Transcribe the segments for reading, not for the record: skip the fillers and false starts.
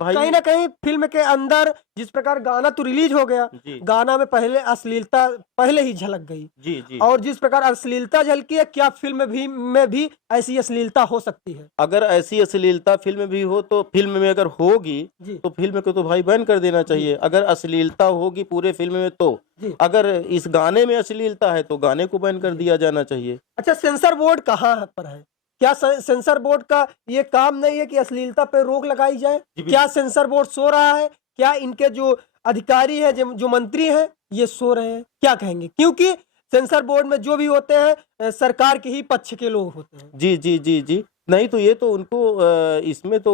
भाई कहीं ना कहीं फिल्म के अंदर जिस प्रकार गाना तो रिलीज हो गया, जी गाना में पहले अश्लीलता पहले ही झलक गई, जी जी। और जिस प्रकार अश्लीलता झलकी है, क्या फिल्म में भी ऐसी अश्लीलता हो सकती है? अगर ऐसी अश्लीलता फिल्म भी हो तो फिल्म में अगर होगी जी तो फिल्म को तो भाई बैन कर देना जी चाहिए। अगर अश्लीलता होगी पूरे फिल्म में तो, जी। अगर इस गाने में अश्लीलता है तो गाने को बैन कर जी। दिया जाना चाहिए। अच्छा, सेंसर बोर्ड कहाँ पर है? क्या सेंसर बोर्ड का ये काम नहीं है कि अश्लीलता पे रोक लगाई जाए? जी क्या सेंसर बोर्ड सो रहा है? क्या इनके जो अधिकारी हैं, जो मंत्री हैं, ये सो रहे हैं? क्या कहेंगे? क्योंकि सेंसर बोर्ड में जो भी होते हैं सरकार के ही पक्ष के लोग होते हैं। जी जी जी जी। नहीं तो ये तो उनको इसमें तो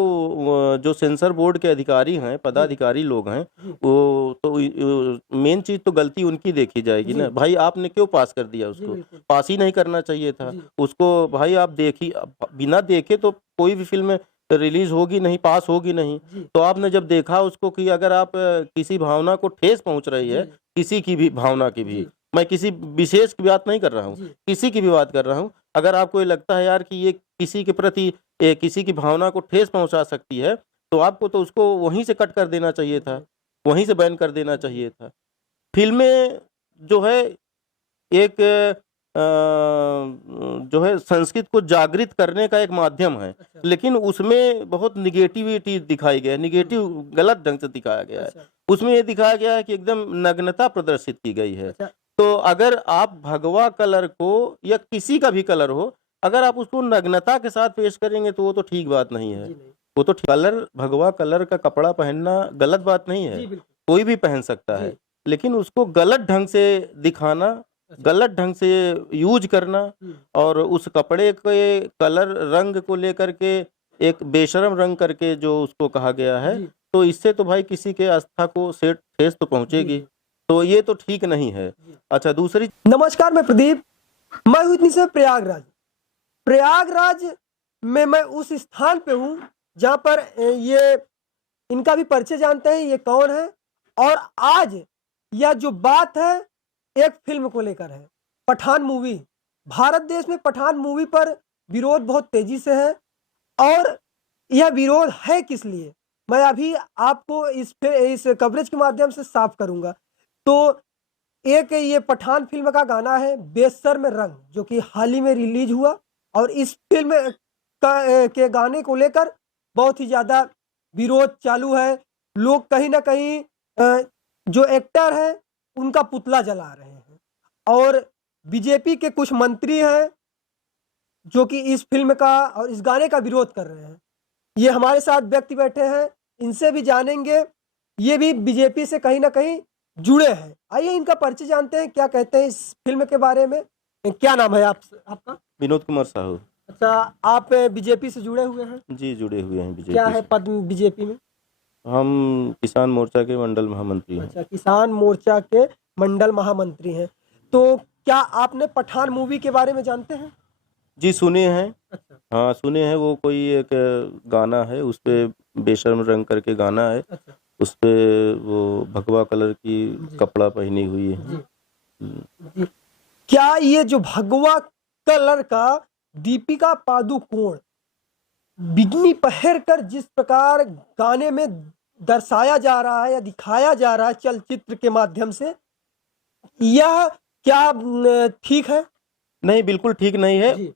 जो सेंसर बोर्ड के अधिकारी हैं, जी पदाधिकारी लोग हैं, जी वो तो मेन चीज तो गलती उनकी देखी जाएगी जी ना। भाई आपने क्यों पास कर दिया जी उसको? बिल्कुल। पास ही नहीं करना चाहिए था जी उसको। भाई आप देखी बिना देखे तो कोई भी फिल्म रिलीज होगी नहीं, पास होगी नहीं। जी तो आपने जब देखा उसको कि अगर आप किसी भावना को ठेस पहुंच रही है, जी किसी की भी भावना की भी, जी मैं किसी विशेष की बात नहीं कर रहा हूँ, जी किसी की भी बात कर रहा हूँ। अगर आपको ये लगता है यार कि ये किसी के प्रति किसी की भावना को ठेस पहुंचा सकती है, तो आपको तो उसको वहीं से कट कर देना चाहिए था, जी वहीं से बैन कर देना जी चाहिए था। फ़िल्में जो है एक जो है संस्कृत को जागृत करने का एक माध्यम है, अच्छा लेकिन उसमें बहुत नेगेटिविटी दिखाई गया है, नेगेटिव गलत ढंग से दिखाया गया है। अच्छा उसमें ये दिखाया गया है कि एकदम नग्नता प्रदर्शित की गई है। अच्छा तो अगर आप भगवा कलर को या किसी का भी कलर हो, अगर आप उसको नग्नता के साथ पेश करेंगे तो वो तो ठीक बात नहीं है। जी नहीं वो तो कलर भगवा कलर का कपड़ा पहनना गलत बात नहीं है, जी बिल्कुल कोई भी पहन सकता जी है। लेकिन उसको गलत ढंग से दिखाना, अच्छा गलत ढंग से यूज़ करना हम्म, और उस कपड़े के कलर रंग को लेकर के एक बेशर्म रंग करके जो उसको कहा गया है, जी तो इससे तो भाई किसी के आस्था को ठेस तो जी पहुँचेगी। जी तो ये तो ठीक नहीं है। जी। अच्छा दूसरी नमस्कार, मैं प्रदीप। मैं हूँ इतनी से प्रयागराज। प्रयागराज में मैं उस स्थान पे हूँ जहाँ पर ये इनका भी परिचय जानते हैं, ये कौन है। और आज यह जो बात है एक फिल्म को लेकर है, पठान मूवी। भारत देश में पठान मूवी पर विरोध बहुत तेजी से है, और यह विरोध है किस लिए, मैं अभी आपको इस कवरेज के माध्यम से साफ करूंगा। तो एक ये पठान फिल्म का गाना है बेशर्म रंग, जो कि हाल ही में रिलीज हुआ, और इस फिल्म के गाने को लेकर बहुत ही ज्यादा विरोध चालू है। लोग कहीं ना कहीं जो एक्टर है उनका पुतला जला रहे हैं, और बीजेपी के कुछ मंत्री हैं जो कि इस फिल्म का और इस गाने का विरोध कर रहे हैं। ये हमारे साथ व्यक्ति बैठे हैं, इनसे भी जानेंगे, ये भी बीजेपी से कहीं ना कहीं जुड़े हैं। आइए इनका परिचय जानते हैं, क्या कहते हैं इस फिल्म के बारे में। क्या नाम है आपका? विनोद कुमार साहू। अच्छा, आप बीजेपी से जुड़े हुए हैं? जी, जुड़े हुए हैं क्या बीजेपी है से। पद बीजेपी में? हम किसान मोर्चा के मंडल महामंत्री हैं। अच्छा, किसान मोर्चा के मंडल महामंत्री हैं। तो क्या आपने पठान मूवी के बारे में जानते हैं? जी, सुने हैं। अच्छा हाँ, सुने हैं। वो कोई एक गाना है, उसपे बेशर्म रंग करके गाना है, अच्छा उसपे वो भगवा कलर की जी कपड़ा पहनी हुई है। जी हुँ। जी। क्या ये जो भगवा कलर का दीपिका पादुकोण बिगनी पहन कर जिस प्रकार गाने में दर्शाया जा रहा है या दिखाया जा रहा है चलचित्र के माध्यम से, यह क्या ठीक है? नहीं, बिल्कुल ठीक नहीं है। जी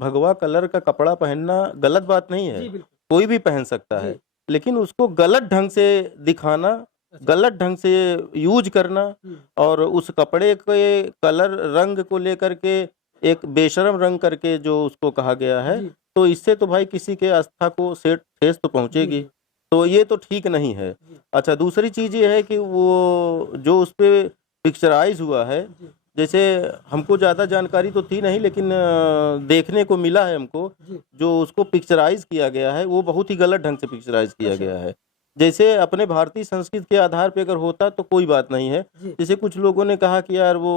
भगवा कलर का कपड़ा पहनना गलत बात नहीं है, जी बिल्कुल कोई भी पहन सकता जी है। लेकिन उसको गलत ढंग से दिखाना, अच्छा गलत ढंग से यूज़ करना हम्म, और उस कपड़े के कलर रंग को लेकर के एक बेशर्म रंग करके जो उसको कहा गया है, जी तो इससे तो भाई किसी के आस्था को ठेस तो जी पहुँचेगी। जी तो ये तो ठीक नहीं है। जी अच्छा दूसरी चीज़ ये है कि वो जो उसपे पिक्चराइज़ हुआ है, जी जैसे हमको ज़्यादा जानकारी तो थी नहीं, लेकिन देखने को मिला है हमको, जी जो उसको पिक्चराइज़ किया गया है, वो बहुत ही गलत ढंग से पिक्चराइज़ किया अच्छा गया है। जैसे अपने भारतीय संस्कृति के आधार पे अगर होता तो कोई बात नहीं है। जी जैसे कुछ लोगों ने कहा कि यार वो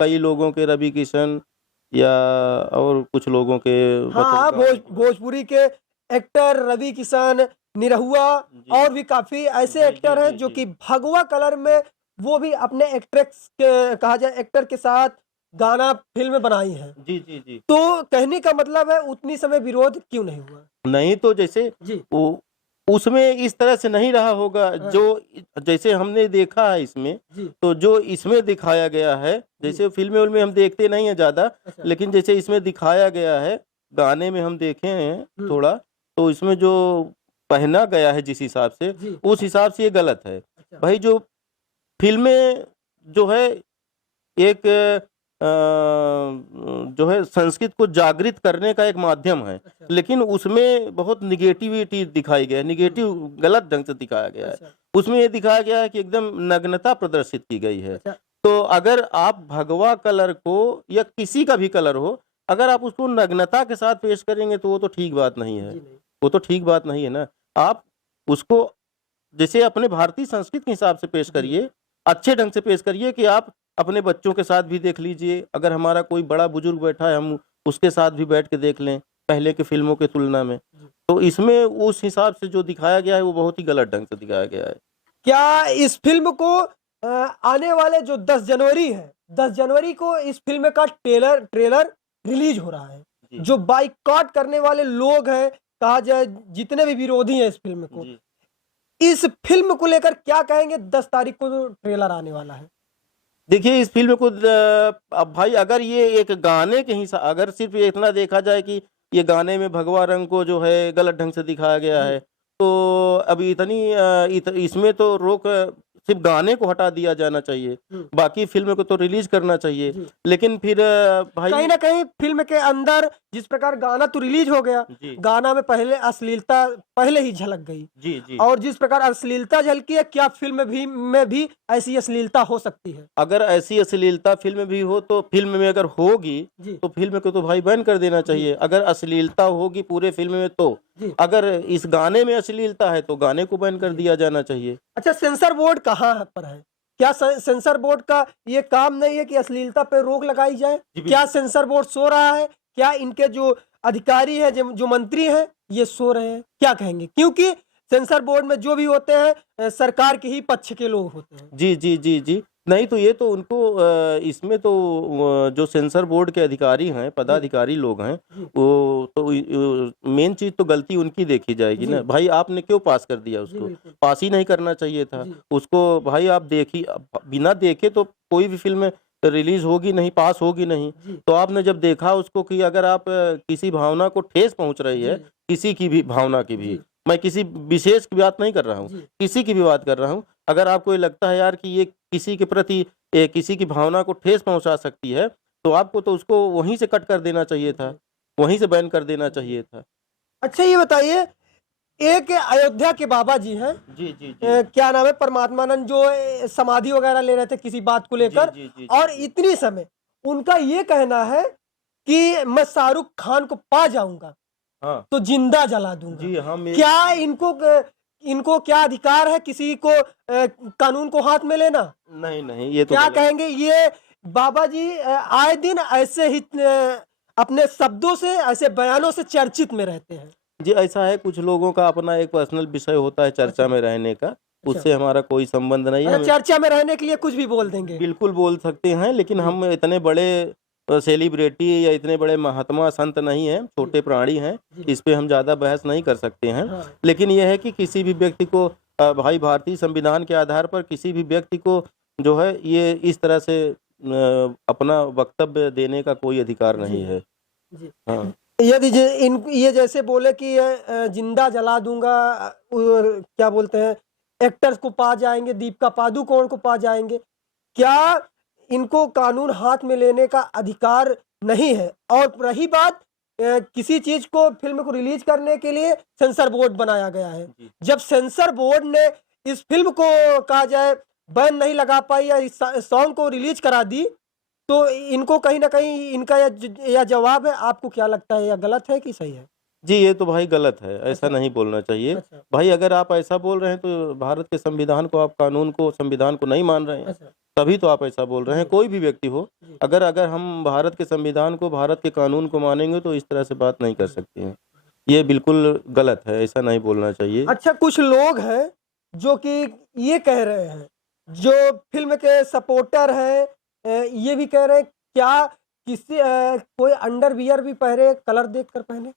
कई लोगों के रवि किशन या और कुछ लोगों के हाँ हाँ, मतलब भोजपुरी के एक्टर रवि किशन, निरहुआ, जी। और भी काफी ऐसे जी, जी, एक्टर हैं जी, जो जी। कि भगवा कलर में वो भी अपने एक्ट्रेस के कहा जाए एक्टर के साथ गाना फिल्म बनाई हैं। जी, जी, जी। तो कहने का मतलब है उतनी समय विरोध क्यों नहीं हुआ? नहीं तो जैसे जी वो उसमें इस तरह से नहीं रहा होगा हाँ। जो जैसे हमने देखा है इसमें, जी तो जो इसमें दिखाया गया है, जी जैसे फिल्में उनमें हम देखते नहीं है ज़्यादा, अच्छा लेकिन जैसे इसमें दिखाया गया है, गाने में हम देखे हैं थोड़ा, तो इसमें जो पहना गया है जिस हिसाब से, जी उस हिसाब से ये गलत है। अच्छा भाई जो फ़िल्में जो है एक जो है संस्कृत को जागृत करने का एक माध्यम है, अच्छा लेकिन उसमें बहुत नेगेटिविटी दिखाई गया है, नेगेटिव गलत ढंग से दिखाया गया है। अच्छा उसमें ये दिखाया गया है कि एकदम नग्नता प्रदर्शित की गई है। अच्छा तो अगर आप भगवा कलर को या किसी का भी कलर हो, अगर आप उसको नग्नता के साथ पेश करेंगे तो वो तो ठीक बात नहीं है। जी नहीं वो तो ठीक बात नहीं है ना। आप उसको जैसे अपने भारतीय संस्कृति के हिसाब से पेश जी करिए, अच्छे ढंग से पेश करिए कि आप अपने बच्चों के साथ भी देख लीजिए, अगर हमारा कोई बड़ा बुजुर्ग बैठा है हम उसके साथ भी बैठ के देख लें, पहले के फ़िल्मों की तुलना में। जी तो इसमें उस हिसाब से जो दिखाया गया है वो बहुत ही गलत ढंग से दिखाया गया है। क्या इस फिल्म को आने वाले जो 10 जनवरी है 10 जनवरी को इस फिल्म का ट्रेलर ट्रेलर रिलीज हो रहा है जी, जो बाइकॉट करने वाले लोग हैं कहा जाए जितने भी विरोधी हैं इस फिल्म को जी। इस फिल्म को लेकर क्या कहेंगे 10 तारीख को जो ट्रेलर आने वाला है देखिए इस फ़िल्म को अब भाई अगर ये एक गाने के हिसा अगर सिर्फ़ ये इतना देखा जाए कि ये गाने में भगवा रंग को जो है गलत ढंग से दिखाया गया जी है, तो अब इतनी इसमें तो रोक सिर्फ़ गाने को हटा दिया जाना चाहिए, हम्म, बाकी फ़िल्म को तो रिलीज़ करना चाहिए। जी लेकिन फिर भाई कहीं ना कहीं फिल्म के अंदर जिस प्रकार गाना तो रिलीज हो गया जी, गाना में पहले अश्लीलता पहले ही झलक गई जी, जी। और जिस प्रकार अश्लीलता झलकी है क्या फिल्म भी में भी ऐसी अश्लीलता हो सकती है अगर ऐसी अश्लीलता फ़िल्म भी हो तो फ़िल्म में अगर होगी, जी तो फ़िल्म को तो भाई बैन कर देना जी चाहिए। अगर अश्लीलता होगी पूरे फ़िल्म में तो। जी अगर इस गाने में अश्लीलता है तो गाने को बैन कर जी दिया जाना चाहिए। अच्छा सेंसर बोर्ड कहाँ पर है क्या सेंसर बोर्ड का ये काम नहीं है कि अश्लीलता पे रोक लगाई जाए जी, क्या सेंसर बोर्ड सो रहा है क्या इनके जो अधिकारी हैं जो मंत्री हैं ये सो रहे हैं क्या कहेंगे क्योंकि सेंसर बोर्ड में जो भी होते हैं सरकार के ही पक्ष के लोग होते हैं जी, जी, जी, जी। नहीं तो ये तो उनको इसमें तो जो सेंसर बोर्ड के अधिकारी हैं, जी पदाधिकारी लोग हैं, जी वो तो मेन चीज़ तो गलती उनकी देखी जाएगी जी ना। भाई आपने क्यों पास कर दिया जी उसको? बिल्कुल पास ही नहीं करना चाहिए था। जी उसको भाई आप देखिए बिना देखे तो कोई भी फ़िल्म रिलीज़ होगी नहीं, पास होगी नहीं। जी तो आपने जब देखा उसको कि अगर आप किसी भावना को ठेस पहुँच रही जी है, किसी की भी भावना की भी, जी मैं किसी विशेष की बात नहीं कर रहा हूँ, जी किसी की भी बात कर रहा हूँ। अगर आपको ये लगता है यार कि ये किसी के प्रति किसी की भावना को ठेस पहुँचा सकती है, तो आपको तो उसको वहीं से कट कर देना चाहिए था, जी वहीं से बैन कर देना जी चाहिए था। अच्छा ये बताइए एक अयोध्या के बाबा जी हैं जी, जी, जी। क्या नाम है परमात्मानंद जो समाधि वगैरह ले रहे थे किसी बात को जी, लेकर जी, जी, और जी, जी। इतनी समय उनका ये कहना है कि मैं शाहरुख खान को पा जाऊंगा हाँ। तो जिंदा जला दूंगा जी, हाँ, मैं क्या इनको क्या अधिकार है किसी को कानून को हाथ में लेना नहीं, नहीं, ये तो क्या गलत कहेंगे ये बाबा जी आए दिन ऐसे ही अपने शब्दों से ऐसे बयानों से चर्चित में रहते हैं जी, ऐसा है कुछ लोगों का अपना एक पर्सनल विषय होता है अच्छा चर्चा में रहने का, अच्छा उससे हमारा कोई संबंध नहीं है। अच्छा हमें चर्चा में रहने के लिए कुछ भी बोल देंगे बिल्कुल बोल सकते हैं, लेकिन जी हम इतने बड़े सेलिब्रिटी या इतने बड़े महात्मा संत नहीं हैं, जी छोटे प्राणी हैं, जी इस पे हम ज़्यादा बहस नहीं कर सकते हैं। हाँ लेकिन ये है कि किसी भी व्यक्ति को भाई भारतीय संविधान के आधार पर किसी भी व्यक्ति को जो है ये इस तरह से अपना वक्तव्य देने का कोई अधिकार जी नहीं है। जी हाँ। यदि ये जैसे बोले कि जिंदा जला दूंगा क्या बोलते हैं एक्टर्स को पा जाएंगे दीपिका पादुकोण को पा जाएंगे क्या इनको कानून हाथ में लेने का अधिकार नहीं है और रही बात किसी चीज को फिल्म को रिलीज करने के लिए सेंसर बोर्ड बनाया गया है जी। जब सेंसर बोर्ड ने इस फिल्म को कहा जाए बैन नहीं लगा पाई या इस सॉन्ग को रिलीज करा दी तो इनको कहीं ना कहीं इनका या जवाब है आपको क्या लगता है या गलत है कि सही है जी, ये तो भाई गलत है, ऐसा अच्छा नहीं बोलना चाहिए। अच्छा भाई अगर आप ऐसा बोल रहे हैं तो भारत के संविधान को आप कानून को, संविधान को नहीं मान रहे हैं, अच्छा तभी तो आप ऐसा बोल रहे हैं, जी कोई भी व्यक्ति हो। जी अगर अगर हम भारत के संविधान को, भारत के कानून को मानेंगे तो इस तरह से बात नहीं कर जी सकते हैं। ये बिल्कुल गलत है, ऐसा नहीं बोलना चाहिए। अच्छा कुछ लोग हैं जो कि ये कह रहे हैं जो फिल्म के सपोर्टर हैं ये भी कह रहे हैं क्या कोई अंडरवियर भी पहने कलर देखकर पहने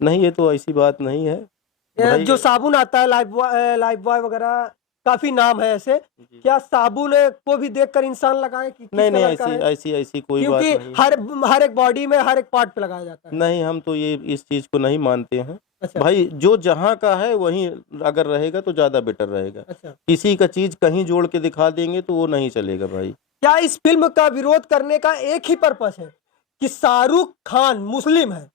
नहीं, ये तो ऐसी बात नहीं है। भाई जो साबुन आता है लाइफ बॉय वगैरह, काफी नाम है ऐसे। जी। क्या साबुन को भी देखकर इंसान लगाए कि किस नहीं नहीं, कलर का ऐसी है? ऐसी ऐसी कोई बात क्योंकि नहीं। हर एक बॉडी में हर एक पार्ट पे लगाया जाता है। नहीं, हम तो ये इस चीज़ को नहीं मानते हैं। अच्छा भाई जो जहाँ का है वहीं अगर रहेगा तो ज़्यादा बेटर रहेगा। अच्छा। किसी का चीज़ कहीं जोड़ के दिखा देंगे तो वो नहीं चलेगा भाई। क्या इस फिल्म का विरोध करने का एक ही पर्पस है कि शाहरुख खान मुस्लिम है,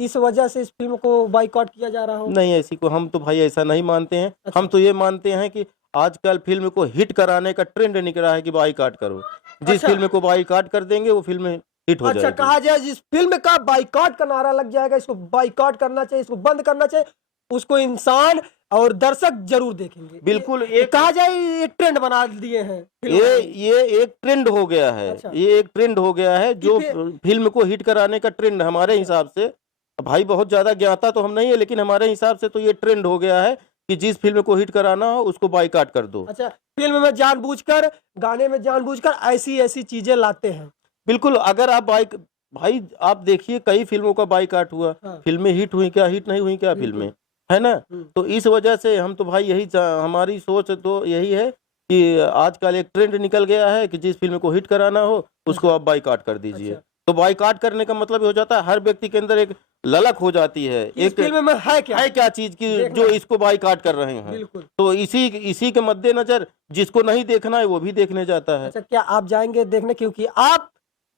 इस वजह से इस फिल्म को बाइकआउट किया जा रहा हो? नहीं, ऐसी को हम तो भाई ऐसा नहीं मानते हैं। अच्छा हम तो ये मानते हैं कि आजकल फ़िल्म को हिट कराने का ट्रेंड निकला है कि बाइकआउट करो। जिस अच्छा फ़िल्म को बाइकआउट कर देंगे वो फ़िल्म हिट हो अच्छा, जाएगी। कहा जाए जिस फिल्म का बाइकआउट का नारा लग जाएगा, इसको बाइकआउट करना चाहिए, इसको बंद करना चाहिए, उसको इंसान और दर्शक जरूर देखेंगे। बिल्कुल ये एक कहा जाए ये ट्रेंड बना दिए हैं फिल्म ये वाले। ये एक ट्रेंड हो गया है। अच्छा ये एक ट्रेंड हो गया है जो कि फ़िल्म को हिट कराने का ट्रेंड हमारे अच्छा हिसाब से। भाई बहुत ज़्यादा ज्ञाता तो हम नहीं है, लेकिन हमारे हिसाब से तो ये ट्रेंड हो गया है कि जिस फ़िल्म को हिट कराना हो उसको बायकॉट कर दो। अच्छा, फिल्म में जानबूझकर, गाने में जानबूझकर ऐसी ऐसी चीजें लाते हैं। बिल्कुल, अगर आप भाई आप देखिए कई फ़िल्मों का बायकॉट हुआ, हाँ फ़िल्में हिट हुई क्या, हिट नहीं हुई क्या बिल्कुल। फ़िल्में, है ना? हम्म, तो इस वजह से हम तो भाई हमारी सोच तो यही है कि आजकल एक ट्रेंड निकल गया है कि जिस फ़िल्म को हिट कराना हो उसको अच्छा आप बायकॉट कर दीजिए। अच्छा, तो बायकॉट करने का मतलब ये हो जाता है हर व्यक्ति के अंदर एक ललक हो जाती है, कि इस एक फिल्म में है क्या, है क्या चीज़ की देखना जो है। इसको बायकॉट कर रहे हैं। बिल्कुल। तो इसी के मद्देनज़र जिसको नहीं देखना है वो भी देखने जाता है। अच्छा, क्या आप जाएंगे देखने, क्योंकि आप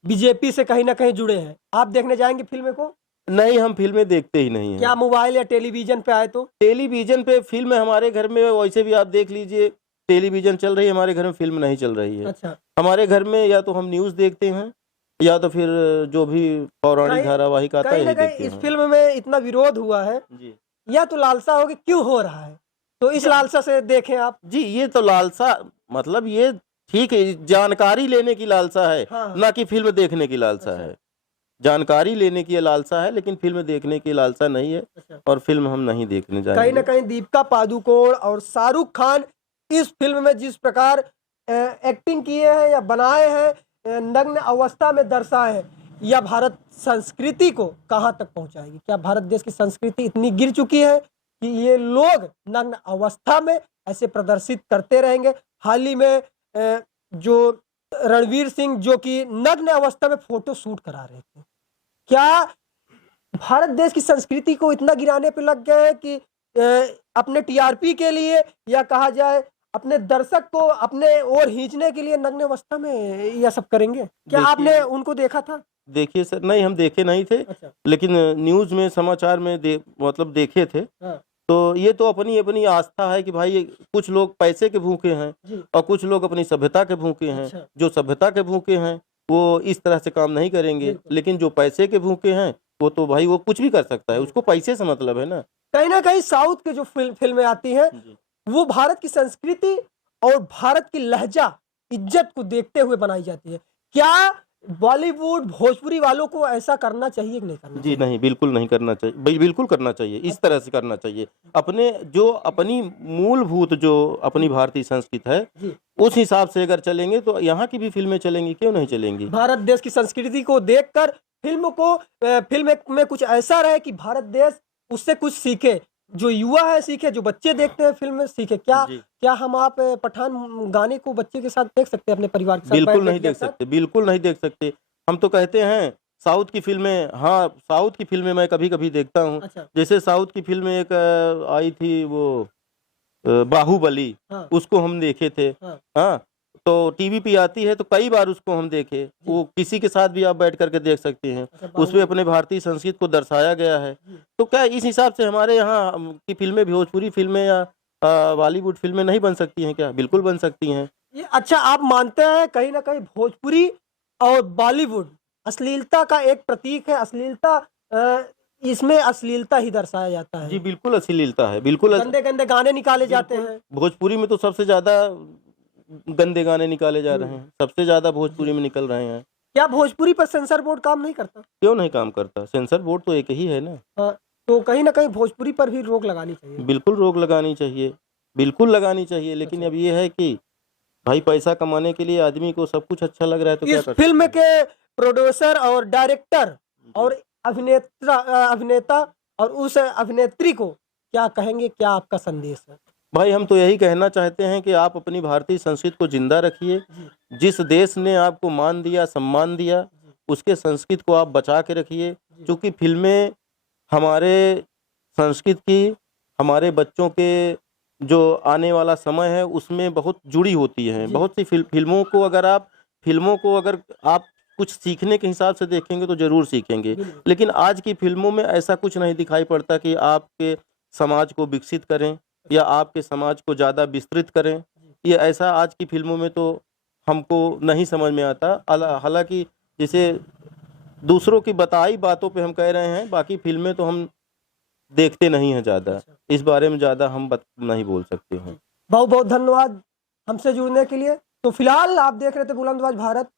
बीजेपी से कहीं ना कहीं जुड़े हैं, आप देखने जाएंगे फिल्म को? नहीं, हम फ़िल्में देखते ही नहीं हैं। क्या मोबाइल या टेलीविजन पे आए तो? टेलीविज़न पे फ़िल्म हमारे घर में वैसे भी आप देख लीजिए, टेलीविज़न चल रही है, हमारे घर में फ़िल्म नहीं चल रही है। अच्छा, हमारे घर में या तो हम न्यूज़ देखते हैं या तो फिर जो भी पौराणिक कहीं धारावाहिक आता है कहीं ना यही कहीं देखते इस हैं। फिल्म में इतना विरोध हुआ है, जी। या तो लालसा होगी क्यों हो रहा है, तो इस ज लालसा से देखें आप। जी, ये तो लालसा मतलब ये ठीक है, जानकारी लेने की लालसा है, हाँ हाँ ना कि फ़िल्म देखने की लालसा अच्छा है। जानकारी लेने की ये लालसा है, लेकिन फ़िल्म देखने की लालसा नहीं है अच्छा। और फ़िल्म हम नहीं देखने कहीं ना जाएँगे। कहीं दीपिका पादुकोण और शाहरुख खान इस फिल्म में जिस प्रकार एक्टिंग किए हैं या बनाए हैं, नग्न अवस्था में दर्शाए हैं, यह भारत संस्कृति को कहाँ तक पहुंचाएगी? क्या भारत देश की संस्कृति इतनी गिर चुकी है कि ये लोग नग्न अवस्था में ऐसे प्रदर्शित करते रहेंगे? हाल ही में जो रणवीर सिंह जो कि नग्न अवस्था में फोटो शूट करा रहे थे, क्या भारत देश की संस्कृति को इतना गिराने पे लग गए हैं कि अपने टीआरपी के लिए, या कहा जाए अपने दर्शक को अपने ओर खींचने के लिए नग्न अवस्था में यह सब करेंगे? क्या आपने देखिए उनको देखा था? देखिए सर, नहीं हम देखे नहीं थे, अच्छा लेकिन न्यूज़ में समाचार में मतलब देखे थे। हाँ तो ये तो अपनी-अपनी आस्था है कि भाई ये कुछ लोग पैसे के भूखे हैं जी और कुछ लोग अपनी सभ्यता के भूखे हैं। अच्छा जो सभ्यता के भूखे हैं, वो इस तरह से काम नहीं करेंगे, बिल्कुल। लेकिन जो पैसे के भूखे हैं, वो तो भाई वो कुछ भी कर सकता है, उसको पैसे से मतलब है ना। कहीं ना कहीं साउथ के जो फिल्में आती हैं, जी। वो भारत की संस्कृति और भारत की लहजा इज्जत को देखते हुए बनाई जाती है। क्या बॉलीवुड भोजपुरी वालों को ऐसा करना चाहिए कि नहीं करना जी चाहिए? नहीं, बिल्कुल नहीं करना चाहिए। बिल्कुल करना चाहिए, इस तरह से करना चाहिए। अपनी मूलभूत जो अपनी भारतीय संस्कृति है, जी, उस हिसाब से अगर चलेंगे तो यहाँ की भी फ़िल्में चलेंगी, क्यों नहीं चलेंगी? भारत देश की संस्कृति को देखकर फिल्म में कुछ ऐसा रहे कि भारत देश उससे कुछ सीखे, जो युवा है सीखे, जो बच्चे देखते हैं फिल्म में सीखे। क्या जी। क्या हम आप पठान गाने को बच्चे के साथ देख सकते हैं, अपने परिवार के साथ बिल्कुल बैठ के नहीं देख एक साथ? सकते, बिल्कुल नहीं देख सकते। हम तो कहते हैं साउथ की फ़िल्में, हाँ, साउथ की फ़िल्में मैं कभी-कभी देखता हूँ। अच्छा जैसे साउथ की फ़िल्म एक आई थी वो बाहुबली, हाँ उसको हम देखे थे। हाँ हाँ, तो टीवी पे आती है तो कई बार उसको हम देखे। जी वो किसी के साथ भी आप बैठ कर के देख सकते हैं। अच्छा उसमें बाहुबली अपने भारतीय संस्कृति को दर्शाया गया है। जी। तो क्या इस हिसाब से हमारे यहाँ की फ़िल्में, भोजपुरी फ़िल्में या बॉलीवुड फ़िल्में नहीं बन सकती हैं क्या? बिल्कुल बन सकती हैं। ये अच्छा, आप मानते हैं कहीं ना कहीं भोजपुरी और बॉलीवुड अश्लीलता का एक प्रतीक है? अश्लीलता इसमें अश्लीलता ही दर्शाया जाता जी, है, बिल्कुल अश्लीलता है, बिल्कुल गंदे गंदे गाने निकाले जाते बिल्कुल, हैं। भोजपुरी में तो सबसे ज़्यादा गंदे गाने निकाले जा रहे हम्म, हैं, सबसे ज़्यादा जी। भोजपुरी में निकल रहे हैं। क्या भोजपुरी पर सेंसर बोर्ड काम नहीं करता? क्यों नहीं काम करता? सेंसर बोर्ड तो एक ही है ना। हाँ, तो कहीं ना कहीं भोजपुरी पर भी रोक लगानी चाहिए। बिल्कुल रोक लगानी चाहिए, बिल्कुल लगानी चाहिए, लेकिन अच्छा, अब ये है कि भाई पैसा कमाने के लिए आदमी को सब कुछ अच्छा लग रहा है तो क्या इस कर फिल्म सकते हैं? के प्रोड्यूसर और डायरेक्टर जी। और अभिनेता और उस अभिनेत्री को क्या कहेंगे, क्या आपका संदेश है? भाई हम तो यही कहना चाहते हैं कि आप अपनी भारतीय संस्कृति को जिंदा रखिए। जी, जिस देश ने आपको मान दिया, सम्मान दिया, जी, उसके संस्कृति को आप बचा के रखिए। जी, क्योंकि फिल्में हमारे संस्कृति की, हमारे बच्चों के जो आने वाला समय है उसमें बहुत जुड़ी होती हैं। जी, बहुत सी फिल्मों को अगर आप कुछ सीखने के हिसाब से देखेंगे तो ज़रूर सीखेंगे। बिल्कुल, लेकिन आज की फिल्मों में ऐसा कुछ नहीं दिखाई पड़ता कि आपके समाज को विकसित करें या आपके समाज को ज़्यादा विस्तृत करें। जी, ये ऐसा आज की फिल्मों में तो हमको नहीं समझ में आता। हालाँकि जैसे दूसरों की बताई बातों पे हम कह रहे हैं, बाकी फ़िल्में तो हम देखते नहीं हैं ज़्यादा। अच्छा, इस बारे में ज़्यादा हम नहीं बोल सकते हैं। बहुत-बहुत धन्यवाद हमसे जुड़ने के लिए। तो फिलहाल आप देख रहे थे बुलंदबाज भारत।